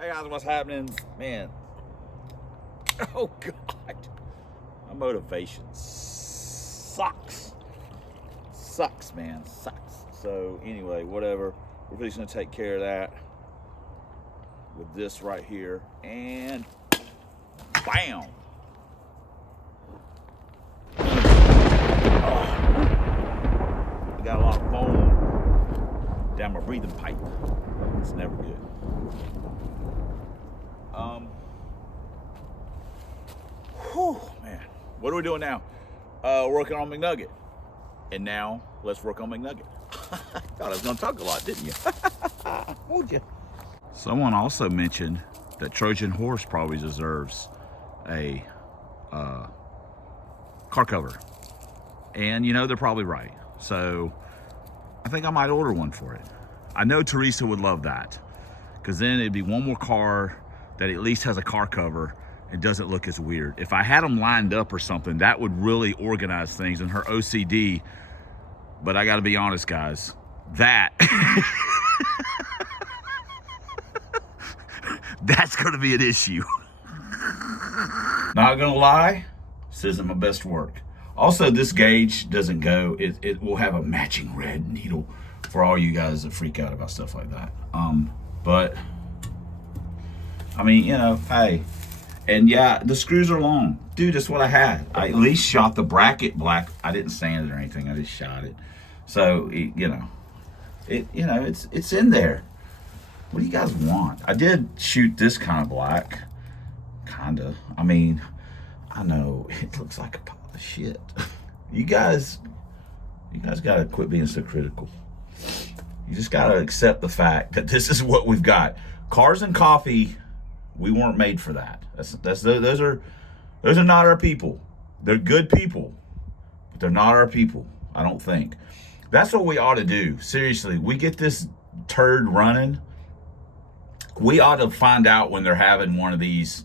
Hey guys, what's happening? Man, oh God, my motivation sucks, man, sucks. So anyway, whatever, we're just gonna take care of that with this right here, and bam. I got a lot of foam down my breathing pipe. It's never good. Whew, man. What are we doing now? Working on McNugget. And now, let's work on McNugget. Thought I was gonna talk a lot, didn't you? Told you. Someone also mentioned that Trojan Horse probably deserves a car cover. And you know, they're probably right. So I think I might order one for it. I know Teresa would love that, because then it'd be one more car that at least has a car cover and doesn't look as weird. If I had them lined up or something, that would really organize things in her OCD. But I gotta be honest, guys, that that's gonna be an issue. Not gonna lie, this isn't my best work. Also, this gauge doesn't go, it will have a matching red needle for all you guys that freak out about stuff like that. But I mean, you know, hey, and yeah, the screws are long. Dude, that's what I had. I at least shot the bracket black. I didn't sand it or anything, I just shot it. So, it's in there. What do you guys want? I did shoot this kind of black, kinda. I mean, I know it looks like a pile of shit. You guys gotta quit being so critical. You just gotta accept the fact that this is what we've got. Cars and coffee, we weren't made for that. Those are not our people. They're good people, but they're not our people, I don't think. That's what we ought to do. Seriously, we get this turd running. We ought to find out when they're having one of these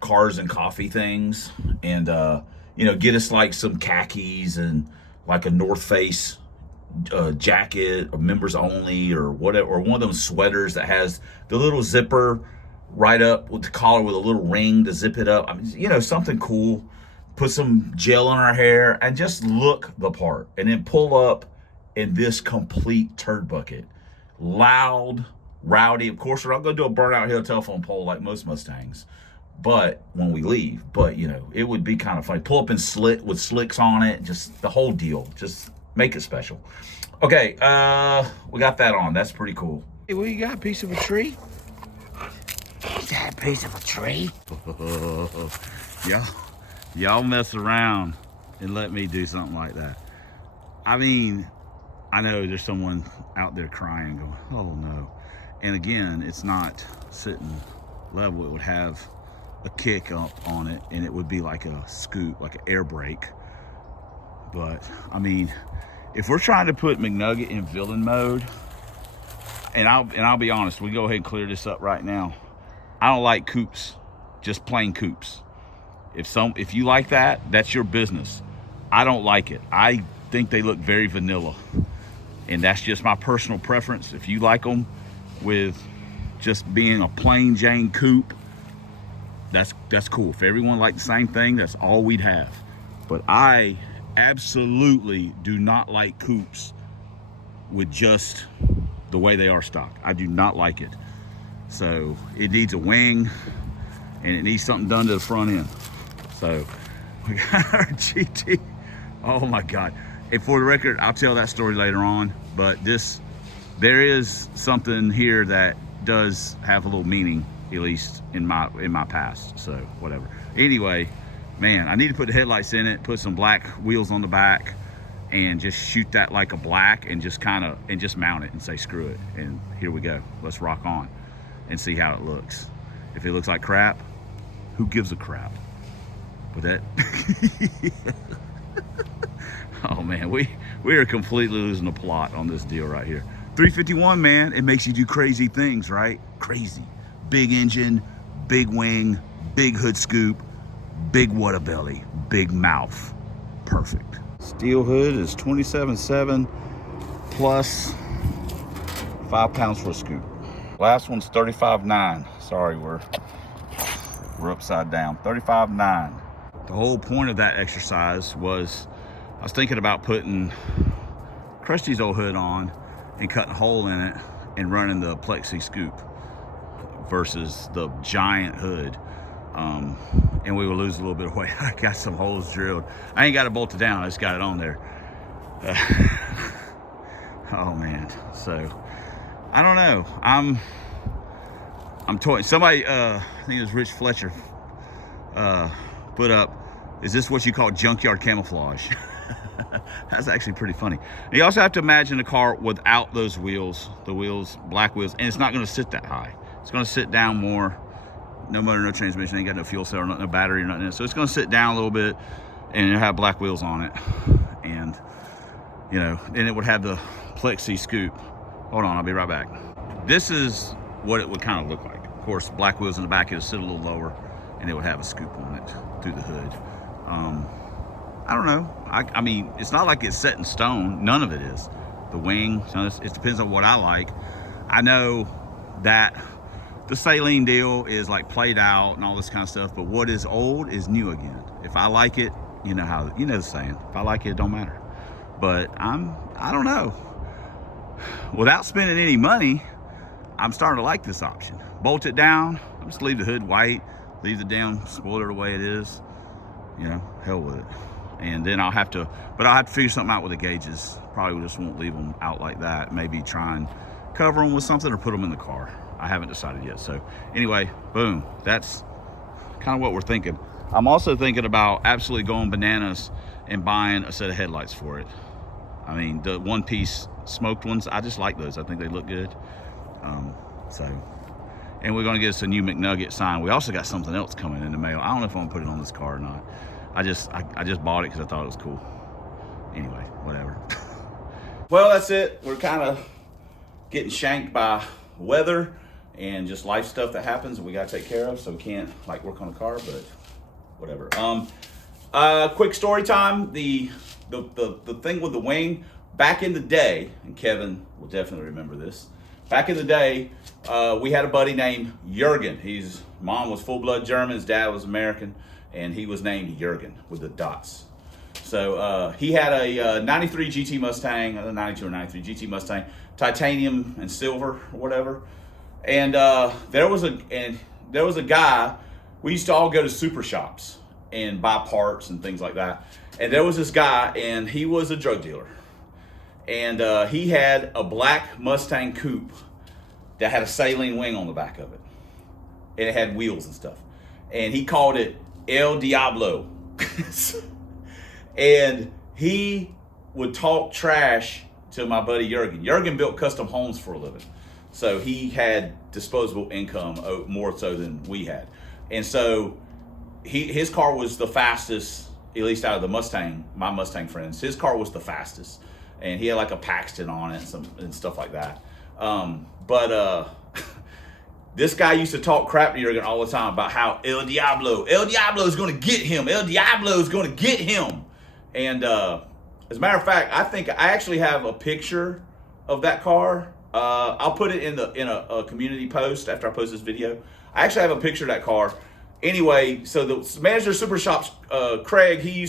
cars and coffee things, and get us like some khakis and like a North Face jacket, or members only, or whatever, or one of those sweaters that has the little zipper right up with the collar with a little ring to zip it up. I mean, something cool. Put some gel in our hair and just look the part, and then pull up in this complete turd bucket. Loud, rowdy. Of course, we're not going to do a burnout hill telephone pole like most Mustangs, but when we leave, it would be kind of funny. Pull up in slit with slicks on it, just the whole deal. Just make it special. Okay, we got that on. That's pretty cool. Hey, what you got? A piece of a tree? Is that a piece of a tree? Y'all mess around and let me do something like that. I mean, I know there's someone out there crying, going, oh no. And again, it's not sitting level. It would have a kick up on it, and it would be like a scoop, like an air brake. But I mean, if we're trying to put McNugget in villain mode, and I'll be honest, we go ahead and clear this up right now. I don't like coupes, just plain coupes. If you like that, that's your business. I don't like it. I think they look very vanilla, and that's just my personal preference. If you like them with just being a plain Jane coupe, that's cool. If everyone liked the same thing, that's all we'd have. But I absolutely do not like coupes with just the way they are stock. I do not like it. So it needs a wing, and it needs something done to the front end. So we got our GT. Oh my God. And for the record, I'll tell that story later on, but there is something here that does have a little meaning, at least in my past. So whatever. Anyway, man, I need to put the headlights in it, put some black wheels on the back, and just shoot that like a black, and just just mount it and say screw it. And here we go. Let's rock on and see how it looks. If it looks like crap, who gives a crap? But that oh man, we are completely losing the plot on this deal right here. 351, man, it makes you do crazy things, right? Crazy. Big engine, big wing, big hood scoop, big water belly, big mouth. Perfect. Steel hood is 27.7 plus 5 pounds for a scoop. Last one's 35.9. Sorry, we're upside down. 35.9. The whole point of that exercise was I was thinking about putting Krusty's old hood on and cutting a hole in it and running the plexi scoop versus the giant hood. And we would lose a little bit of weight. I got some holes drilled. I ain't got it bolted down, I just got it on there. Oh man, so I don't know. I'm toying. Somebody, I think it was Rich Fletcher, put up, is this what you call junkyard camouflage? That's actually pretty funny. And you also have to imagine a car without those wheels, the wheels, black wheels, and it's not going to sit that high. It's going to sit down more. No motor, no transmission, ain't got no fuel cell, or no battery, or nothing in it. So it's going to sit down a little bit, and it'll have black wheels on it. And, you know, and it would have the plexi scoop. Hold on, I'll be right back. This is what it would kind of look like. Of course, black wheels in the back, it would sit a little lower, and it would have a scoop on it through the hood. I don't know. I mean, it's not like it's set in stone. None of it is. The wing, it depends on what I like. I know that the saline deal is like played out and all this kind of stuff, but what is old is new again. If I like it, you know how, you know the saying, if I like it, it don't matter. But I don't know. Without spending any money, I'm starting to like this option. Bolt it down, I'm just leave the hood white, leave the damn spoiler the way it is, you know, hell with it. And then I'll have to figure something out with the gauges. Probably just won't leave them out like that. Maybe try and cover them with something or put them in the car. I haven't decided yet. So anyway, boom, that's kind of what we're thinking. I'm also thinking about absolutely going bananas and buying a set of headlights for it. I mean, the one-piece smoked ones, I just like those. I think they look good. And we're gonna get us a new McNugget sign. We also got something else coming in the mail. I don't know if I'm gonna put it on this car or not. I just bought it because I thought it was cool. Anyway, whatever. Well, that's it. We're kind of getting shanked by weather and just life stuff that happens and we gotta take care of, so we can't like work on the car, but whatever. Quick story time. The thing with the wing, back in the day, and Kevin will definitely remember this, back in the day, we had a buddy named Jurgen. His mom was full-blood German, his dad was American, and he was named Jurgen with the dots. So he had a 93 GT Mustang, 92 or 93 GT Mustang, titanium and silver or whatever. And there was a guy. We used to all go to super shops and buy parts and things like that. And there was this guy, and he was a drug dealer. And he had a black Mustang coupe that had a saline wing on the back of it, and it had wheels and stuff. And he called it El Diablo. And he would talk trash to my buddy Jurgen. Jurgen built custom homes for a living, so he had disposable income more so than we had. And so his car was the fastest, at least out of the Mustang, my Mustang friends. His car was the fastest, and he had like a Paxton on it and stuff like that. This guy used to talk crap to Jurgen all the time about how El Diablo is going to get him. El Diablo is going to get him. And as a matter of fact, I think I actually have a picture of that car. I'll put it in a community post after I post this video. I actually have a picture of that car. Anyway, so the manager of Super Shops, Craig, he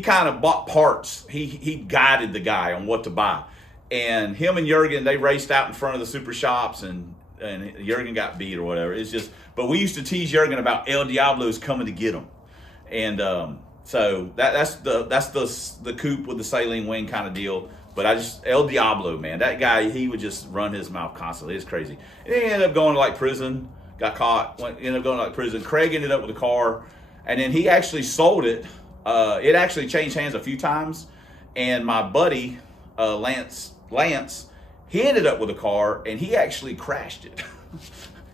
kind of bought parts. He guided the guy on what to buy. And him and Jurgen, they raced out in front of the Super Shops, and Jurgen got beat or whatever. It's just, but we used to tease Jurgen about El Diablo's coming to get him. And so that's the coupe with the saline wing kind of deal. But El Diablo, man, that guy, he would just run his mouth constantly. It's crazy. And he ended up going to like prison, got caught, ended up going to like prison. Craig ended up with a car, and then he actually sold it. It actually changed hands a few times. And my buddy, Lance, he ended up with a car, and he actually crashed it.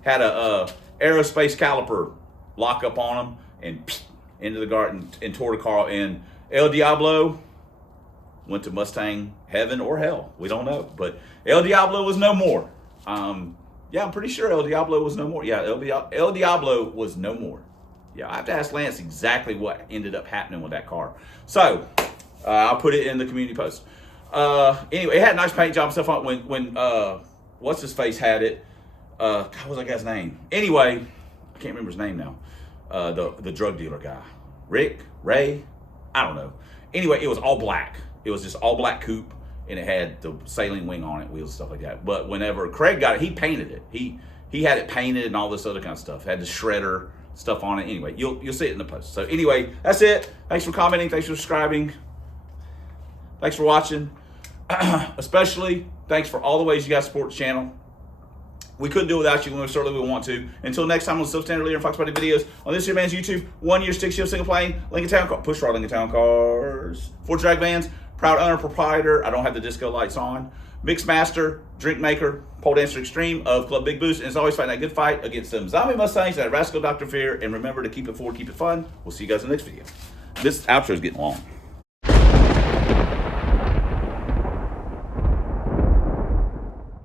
Had a aerospace caliper lock up on him, and into the garden and tore the car. And El Diablo went to Mustang heaven or hell. We don't know. But El Diablo was no more. Yeah, I'm pretty sure El Diablo was no more. Yeah, El Diablo was no more. Yeah, I have to ask Lance exactly what ended up happening with that car. So I'll put it in the community post. Anyway, it had a nice paint job and stuff on it when what's his face had it. what was that guy's name? Anyway, I can't remember his name now. The drug dealer guy. Ray, I don't know. Anyway, it was all black. It was just all black coupe, and it had the sailing wing on it, wheels, stuff like that. But whenever Craig got it, he painted it. He had it painted and all this other kind of stuff. Had the shredder stuff on it. Anyway, you'll see it in the post. So anyway, that's it. Thanks for commenting. Thanks for subscribing. Thanks for watching. Especially thanks for all the ways you guys support the channel. We couldn't do it without you, and we certainly would want to. Until next time on the Substandard Leader and Fox Body videos on this here man's YouTube, 1 year stick shift single plane, Lincoln Town car, push rod Lincoln Town cars, 4 drag vans, proud owner proprietor. I don't have the disco lights on. Mix master, drink maker, pole dancer extreme of Club Big Boost, and it's always fighting that good fight against them zombie Mustangs and that rascal Dr. Fear. And remember to keep it forward, keep it fun. We'll see you guys in the next video. This outro is getting long.